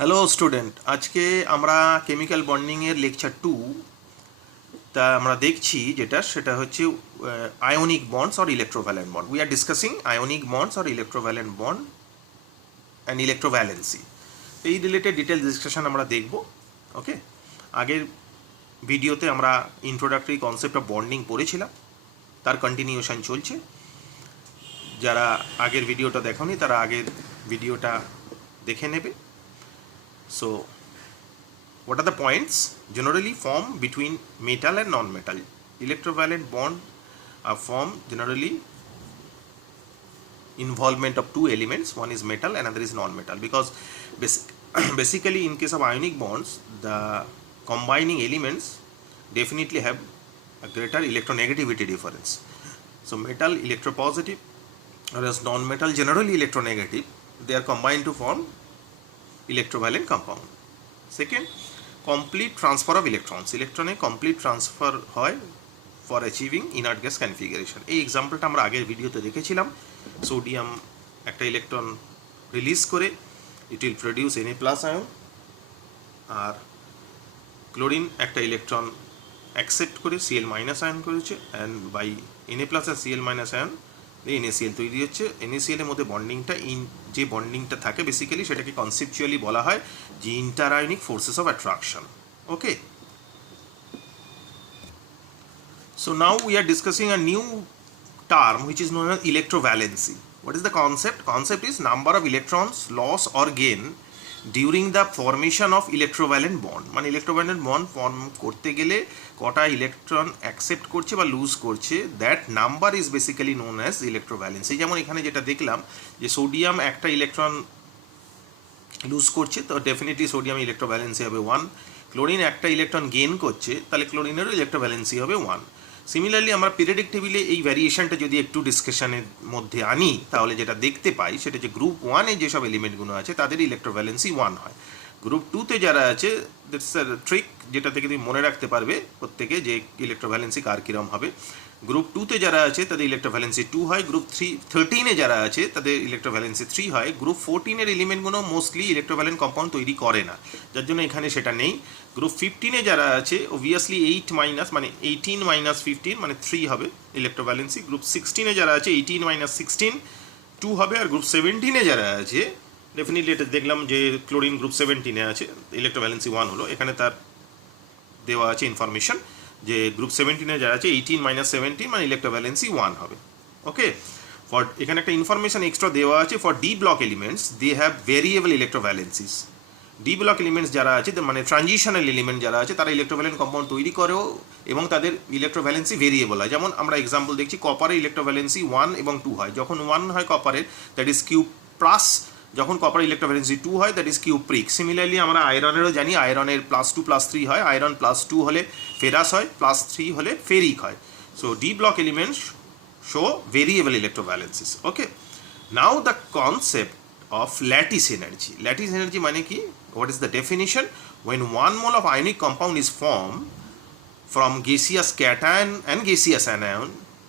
Hello student, আজকে আমরা chemical বন্ডিংয়ের lecture 2 তা আমরা দেখছি, সেটা হচ্ছে ionic bonds or electrovalent bond. We are discussing ionic bonds or electrovalent bond and electrovalency. এই রিলেটেড ডিটেল ডিসকাশন আমরা দেখব। ওকে, আগের ভিডিওতে আমরা ইন্ট্রোডাক্টরি কনসেপ্ট অফ বন্ডিং পড়েছিলাম, তার কন্টিনিউশন চলছে। যারা আগের ভিডিওটা দেখোনি তারা আগের ভিডিওটা দেখে নেবে। So, what are the points generally formed between metal and non-metal? Electrovalent bond are formed generally involvement of two elements. One is metal, another is non-metal. Because basically, in case of ionic bonds, the combining elements definitely have a greater electronegativity difference. So, metal electropositive, whereas non-metal generally electronegative. They are combined to form electrovalent compound. Second, complete transfer of electrons. Electron complete transfer হয় for achieving inert gas configuration. এই এক্সাম্পলটা আমরা আগের ভিডিওতে দেখেছিলাম। Sodium একটা electron release করে it will produce Na plus ion, আর chlorine একটা ইলেকট্রন অ্যাকসেপ্ট করে Cl মাইনাস আয়ন করেছে, অ্যান্ড বাই Na প্লাস আর Cl মাইনাস আয়ন NaCl তৈরি হচ্ছে। NaCl এর মধ্যে বন্ডিংটা যে বন্ডিংটা থাকে বেসিক্যালি সেটাকে কনসেপচুয়ালি বলা হয় যে inter ionic forces of attraction. Okay, so now we are discussing a new term which is known as electrovalency. What is the concept? Concept is number of electrons loss or gain during the formation of electrovalent bond. মানে electrovalent bond form করতে গেলে কটা electron accept করছে বা lose করছে, that number is basically known as electrovalency. যেমন এখানে যেটা দেখলাম যে সোডিয়াম একটা ইলেকট্রন লুজ করছে, তো ডেফিনেটলি সোডিয়াম ইলেকট্রোভ্যালেন্সি হবে 1। ক্লোরিন একটা ইলেকট্রন গেইন করছে, তাহলে ক্লোরিনেরও ইলেকট্রোভ্যালেন্সি হবে 1। সিমিলারলি আমরা পিরিয়ডিক টেবিলে এই ভ্যারিয়েশনটা যদি একটু ডিসকাশনের মধ্যে আনি, তাহলে যেটা দেখতে পাই সেটা যে গ্রুপ 1-এ যেসব এলিমেন্টগুলো আছে তাদের ইলেকট্রোভ্যালেন্সি 1 হয়। গ্রুপ 2-তে যারা আছে, দ্যাটস আ ট্রিক যেটা থেকে তুমি মনে রাখতে পারবে প্রত্যেকে যে ইলেকট্রোভ্যালেন্সি কার কিরম হবে। গ্রুপ 2-তে যারা আছে তাদের ইলেকট্রোভ্যালেন্সি 2 হয়। গ্রুপ 13-এ যারা আছে তাদের ইলেকট্রোভ্যালেন্সি 3 হয়। গ্রুপ 14-এর এলিমেন্টগুলো মোস্টলি ইলেকট্রোভ্যালেন্ট কম্পাউন্ড তৈরি করে না, যার জন্য এখানে সেটা নেই। গ্রুপ 15-এ যারা আছে অবভিয়াসলি 8 মাইনাস মানে 18 মাইনাস 15 মানে 3 হবে ইলেকট্রোভ্যালেন্সি। গ্রুপ 16-এ যারা আছে 18 মাইনাস 16 2 হবে। আর গ্রুপ 17-এ যারা আছে ডেফিনেটলি এটা দেখলাম যে ক্লোরিন গ্রুপ 17-এ আছে, ইলেকট্রোভ্যালেন্সি 1 হলো। এখানে তার দেওয়া আছে ইনফরমেশন যে গ্রুপ 17-এ যারা আছে 18 মাইনাস 17 মানে ইলেকট্রোভ্যালেন্সি 1 হবে। ওকে, ফর এখানে একটা ইনফরমেশন এক্সট্রা দেওয়া আছে, for D block elements they have variable electrovalencies. D block elements যারা আছে মানে ট্রানজিশনাল এলিমেন্ট যারা আছে তারা ইলেকট্রোভ্যালেন্ট কম্পাউন্ড তৈরি করেও এবং তাদের ইলেকট্রোভ্যালেন্সি ভেরিয়েবল হয়। যেমন আমরা এক্সাম্পল দেখছি, কপারের ইলেকট্রোভ্যালেন্সি 1 এবং 2 হয়। যখন 1 হয় কপারের, দ্যাট ইজ কিউব প্লাস। যখন কপার ইলেকট্রোভ্যালেন্সি 2 হয়, that is cube prick. Similarly আমরা আয়রনেরও জানি, আয়রনের +2 +3 হয়। আয়রন +2 হলে ফেরাস হয়, +3 হলে ফেরিক হয়। So D block elements show variable electrovalencies. Okay, now the concept of lattice energy. Lattice energy মানে কি? What is the definition? When 1 mole of ionic compound is formed from gaseous cation and gaseous anion,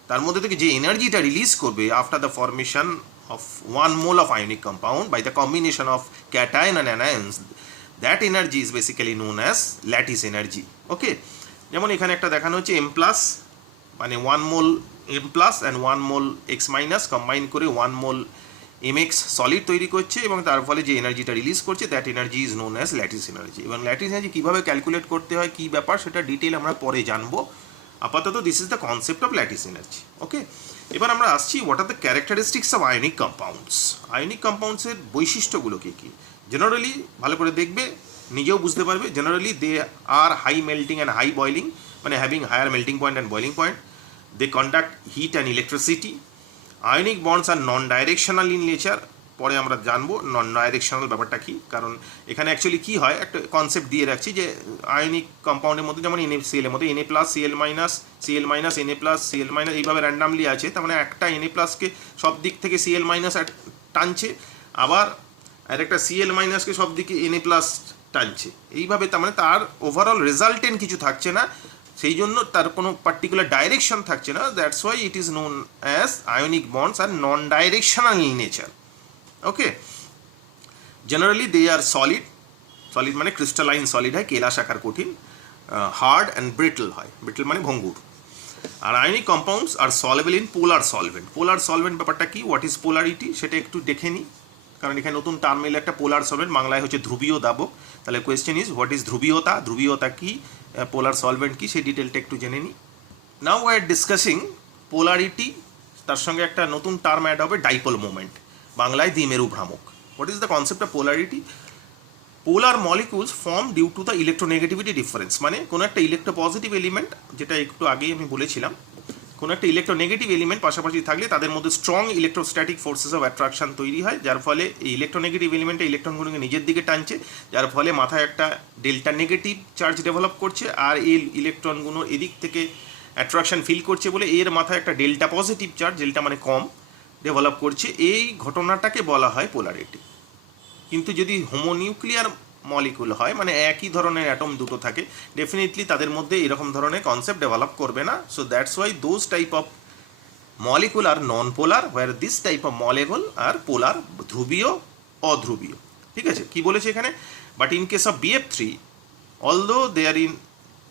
তার মধ্যে থেকে যে এনার্জিটা release করবে after the formation of 1 mole of ionic compound by the combination of cation and anions, that energy is basically known as lattice energy. Okay, যেমন এখানে একটা দেখানো হচ্ছে M plus মানে 1 mole M plus and 1 mole X minus combine করে 1 mole mx solid তৈরি করছে এবং তার ফলে যে এনার্জিটা রিলিজ করছে that energy is known as lattice energy. এবং ল্যাটিস এনার্জি কীভাবে ক্যালকুলেট করতে হয়, কী ব্যাপার, সেটা ডিটেল আমরা পরে জানবো। আপাতত this is the concept of lattice energy. Okay, এবার আমরা আসছি what are the characteristics of ionic compounds. Ionic কম্পাউন্ডসের বৈশিষ্ট্যগুলো কী কী, জেনারেলি ভালো করে দেখবে, নিজেও বুঝতে পারবে। Generally they are high melting and high boiling, মানে having higher melting point and boiling point. They conduct heat and electricity. Ionic bonds are non directional in nature. পরে আমরা জানবো নন ডাইরেকশনাল ব্যাপারটা কী, কারণ এখানে অ্যাকচুয়ালি কী হয় একটা কনসেপ্ট দিয়ে রাখছি যে আয়নিক কম্পাউন্ডের মধ্যে যেমন NaCl এর মধ্যে Na plus Cl minus Cl minus Na plus Cl minus এইভাবে র্যান্ডামলি আছে। তার মানে একটা Na প্লাসকে সব দিক থেকে Cl মাইনাস টানছে, আবার আরেকটা Cl মাইনাসকে সব দিকে Na প্লাস টানছে। এইভাবে তার মানে তার ওভারঅল রেজাল্টেন্ট কিছু থাকছে না, সেই জন্য তার কোনো পার্টিকুলার ডাইরেকশন থাকছে না। That's why it is known as ionic bonds are non directional in nature. Okay, generally they are solid solid মানে ক্রিস্টালাইন সলিড হয়, কেলাস আকার কঠিন, হার্ড অ্যান্ড ব্রিটল হয়, ব্রিটল মানে ভঙ্গুর। আর ionic compounds are soluble in polar solvent. Polar solvent ব্যাপারটা কি, হোয়াট ইজ পোলারিটি সেটা একটু দেখে নিই, কারণ এখানে নতুন টার্ম এলে একটা পোলার সলভেন্ট, বাংলায় হচ্ছে ধ্রুবীয় দাবক। তাহলে কোয়েশ্চেন ইজ হোয়াট ইজ ধ্রুবীয়তা, ধ্রুবীয়তা কি, পোলার সলভেন্ট কি, সেই ডিটেলটা একটু জেনে নিই। Now we are discussing polarity, তার সঙ্গে একটা নতুন টার্ম অ্যাড হবে ডাইপোল মোমেন্ট, বাংলায় দ্বিমেরু ভ্রামক। What is the concept of polarity? Polar molecules form due to the electronegativity difference, মানে কোনো একটা ইলেকট্রোপজিটিভ এলিমেন্ট, যেটা একটু আগেই আমি বলেছিলাম, কোনো একটা ইলেকট্রোনেগেটিভ এলিমেন্ট পাশাপাশি থাকলে তাদের মধ্যে strong electrostatic forces of attraction তৈরি হয়, যার ফলে এই ইলেকট্রোনেগেটিভ এলিমেন্টে ইলেকট্রনগুলোকে নিজের দিকে টানছে, যার ফলে মাথায় একটা ডেল্টা নেগেটিভ চার্জ ডেভেলপ করছে, আর এই ইলেকট্রনগুলো এদিক থেকে অ্যাট্রাকশন ফিল করছে বলে এর মাথায় একটা ডেল্টা পজিটিভ চার্জ, ডেল্টা মানে কম, ডেভেলপ করছে। এই ঘটনাটাকে বলা হয় পোলারিটি। কিন্তু যদি হোমোনিউক্লিয়ার মলিকুল হয়, মানে একই ধরনের অ্যাটম দুটো থাকে, ডেফিনেটলি তাদের মধ্যে এরকম ধরনের কনসেপ্ট ডেভেলপ করবে না। So that's why those type of molecule are non polar, where this type of molecule are polar, ধ্রুবীয় অধ্রুবীয়। ঠিক আছে, কি বলেছে এখানে? But in case of BF3, although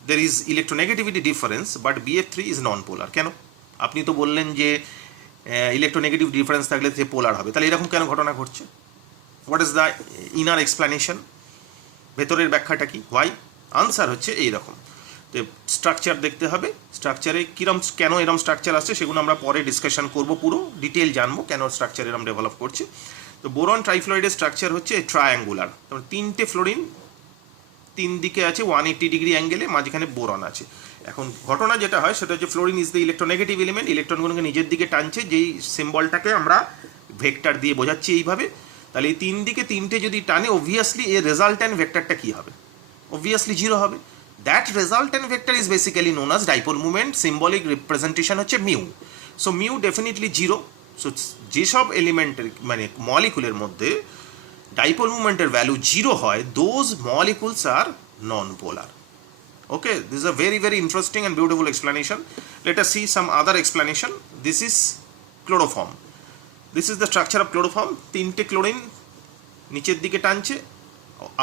there is electronegativity difference, but BF3 is non-polar। কেন? আপনি তো বললেন যে ইলেকট্রোনেগেটিভ ডিফারেন্স থাকলে সে পোলার হবে, তাহলে এরকম কেন ঘটনা ঘটছে? What is the inner explanation? ভেতরের ব্যাখ্যাটা কি? হোয়াই? আনসার হচ্ছে এইরকম। তো স্ট্রাকচার দেখতে হবে, স্ট্রাকচারে কীরকম, কেন এরকম স্ট্রাকচার আসছে সেগুলো আমরা পরে ডিসকাশন করব, পুরো ডিটেল জানবো কেন স্ট্রাকচার এরকম ডেভেলপ করছে। তো বোরন ট্রাইফ্লোরাইডের স্ট্রাকচার হচ্ছে ট্রায়াঙ্গুলার, তারপর তিনটে ফ্লোরিন, তিন দিকে আছে 180 ডিগ্রি অ্যাঙ্গেলে, মাঝখানে বোরন আছে। এখন ঘটনা যেটা হয় সেটা হচ্ছে fluorine is the electronegative element, ইলেকট্রনগুলোকে নিজের দিকে টানছে, যেই সিম্বলটাকে আমরা ভেক্টর দিয়ে বোঝাচ্ছি এইভাবে। তাহলে এই তিন দিকে তিনটে যদি টানে, অবভিয়াসলি এর রেজাল্ট্যান্ট ভেক্টরটা কী হবে? অবভিয়াসলি জিরো হবে। That resultant vector is basically known as dipole movement, symbolic representation হচ্ছে mu. So mu definitely zero. So যেসব এলিমেন্টের মানে মলিকুলের মধ্যে ডাইপোল মুভমেন্টের ভ্যালু জিরো হয়, those molecules are non polar. Okay, this is a very very interesting and beautiful explanation. Let us see some other explanation. This is chloroform. This is the structure of chloroform. তিনটে chlorine নিচের দিকে টানছে,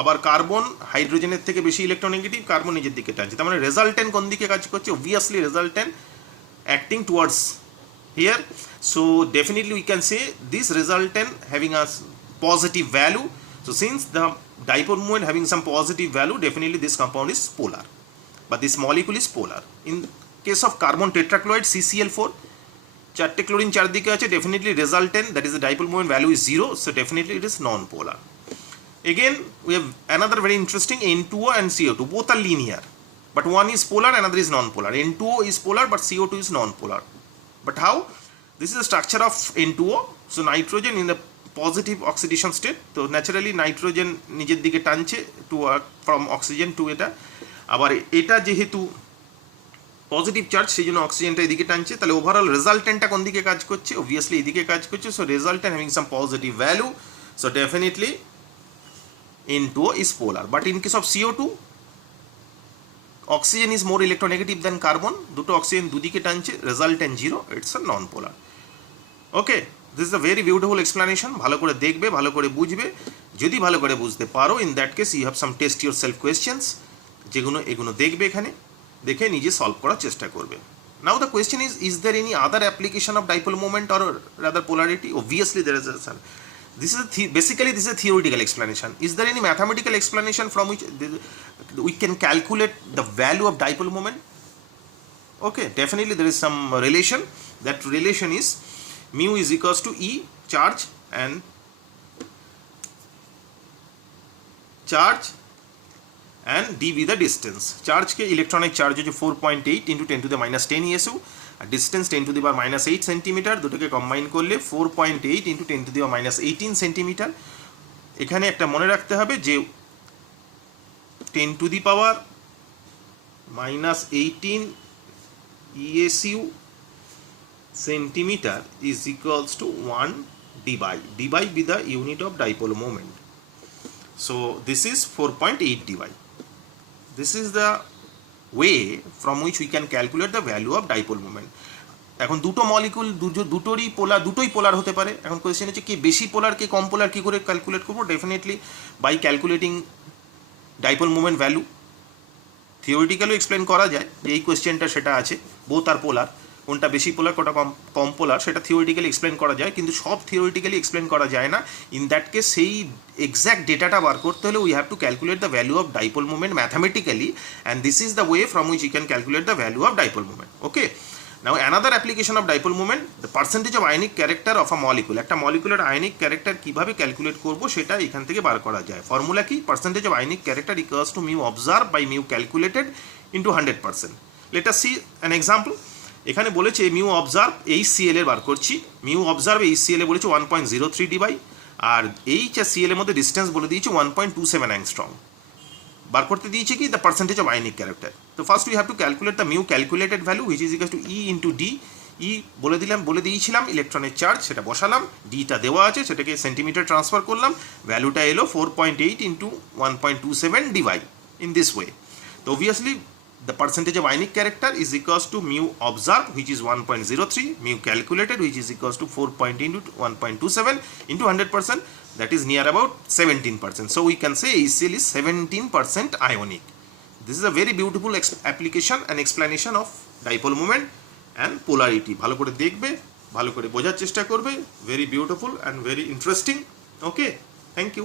আবার carbon হাইড্রোজেনের থেকে বেশি electronegative, carbon নিজের দিকে টানছে। তার মানে রেজাল্টেন্ট কোন দিকে কাজ করছে? Obviously resultant acting towards here. So definitely we can say this resultant having a positive value. So since the dipole moment having some positive value, definitely this compound is polar, but this molecule is polar. In case of carbon tetrachloride CCl4, চারটে chlorine চারদিকে আছে, definitely resultant, that is the dipole moment value is 0, so definitely it is non-polar. Again we have another very interesting, N2O and CO2, both are linear, but one is polar, another is non-polar. N2O is polar but CO2 is non-polar. But how? This is the structure of N2O. So nitrogen in the positive oxidation state, so naturally nitrogen নিজের দিকে টানছে to from oxygen to এটা, আবার এটা যেহেতু positive charge সেই জন্য অক্সিজেনটা এদিকে টানছে, তাহলে ওভারঅল রেজাল্টেন্টটা কোন দিকে কাজ করছে? অবভিয়াসলি এদিকে কাজ করছে। So resultant having some positive value, so definitely N2O is polar. But in case of CO2, oxygen is more electronegative than carbon, দুটো অক্সিজেন দুদিকে টানছে, resultant zero, it's a non polar. Okay, this is a very beautiful explanation. ভালো করে দেখবে, ভালো করে বুঝবে। যদি ভালো করে বুঝতে পারো, in that case you have some test yourself questions, যেগুলো এগুলো দেখবে, এখানে দেখে নিজে সলভ করার চেষ্টা করবে। Now the question is there any other application of dipole moment or rather polarity? Obviously there is a, this is basically this is a theoretical explanation. Is there any mathematical explanation from which we can calculate the value of dipole moment? Okay, definitely there is some relation. That relation is mu is equals to E, charge, and dv the distance. Charge ke electronic charge is 4.8 into 10 to the minus 10 ESU, আর distance 10 to the power minus 8 centimetre, দুটোকে combine করলে 4.8 into 10 to the power minus 18 centimetre. এখানে একটা মনে রাখতে হবে যে 10 to the power minus 18 ESU centimeter is equals to 1 dBi. DBi be the unit of dipole moment. So this is 4.8 dBi. This is the way from which we can calculate the value of dipole moment. এখন দুটো molecule দুটোই পোলার হতে পারে। এখন question হচ্ছে কি বেশি পোলার কে কম পোলার কি করে ক্যালকুলেট করবো? Definitely by calculating dipole moment value থিওরিটিক্যালও এক্সপ্লেন করা যায়, যে এই কোয়েশ্চেনটা সেটা আছে, বোথ আর পোলার, কোনটা বেশি পোলার কোনটা কম পোলার, সেটা থিওরিটিক্যালি এক্সপ্লেন করা যায়, কিন্তু সব থিওরিটিক্যালি এক্সপ্লেন করা যায় না। ইন দ্যাট কেস সেই এক্স্যাক্ট ডেটাটা বার করতে হলে we have to calculate the value of dipole moment mathematically, and this is the way from which you can calculate the value of dipole moment. Okay, now another application of dipole moment, the percentage of ionic character of a molecule. একটা molecular ionic character কীভাবে calculate করবো সেটা এখান থেকে বার করা যায়। Formula কি? Percentage of ionic character equals to mu observed by mu calculated into 100%। Let us see an example. এখানে বলেছে মিউ অবজার্ভ HCl এর বার করছি, মিউ অবজার্ভ HCl এ বলেছে 1.03 ডিবাই, আর এইচ আর সিএল এর মধ্যে ডিস্টেন্স বলে দিয়েছি 1.27 অ্যাংস্ট্রম। বার করতে দিয়েছে কি the percentage of ionic character. তো first we have to calculate the mu calculated value which is equal to E into D. E বলে দিয়েছিলাম ইলেকট্রনের চার্জ, সেটা বসালাম, ডিটা দেওয়া আছে, সেটাকে সেন্টিমিটার ট্রান্সফার করলাম, ভ্যালুটা এলো 4.8 ইন্টু 1.27 ডিভাই ইন দিস ওয়ে। তো obviously the percentage of ionic character is equals to mu observed, which is 1.03, mu calculated, which is equals to 4.8 into 1.27 into 100%, that is near about 17%. So we can say HCl is 17% ionic. This is a very beautiful application and explanation of dipole moment and polarity. ভালো করে দেখবে, ভালো করে বোঝার চেষ্টা করবে, very beautiful and very interesting. Okay, thank you.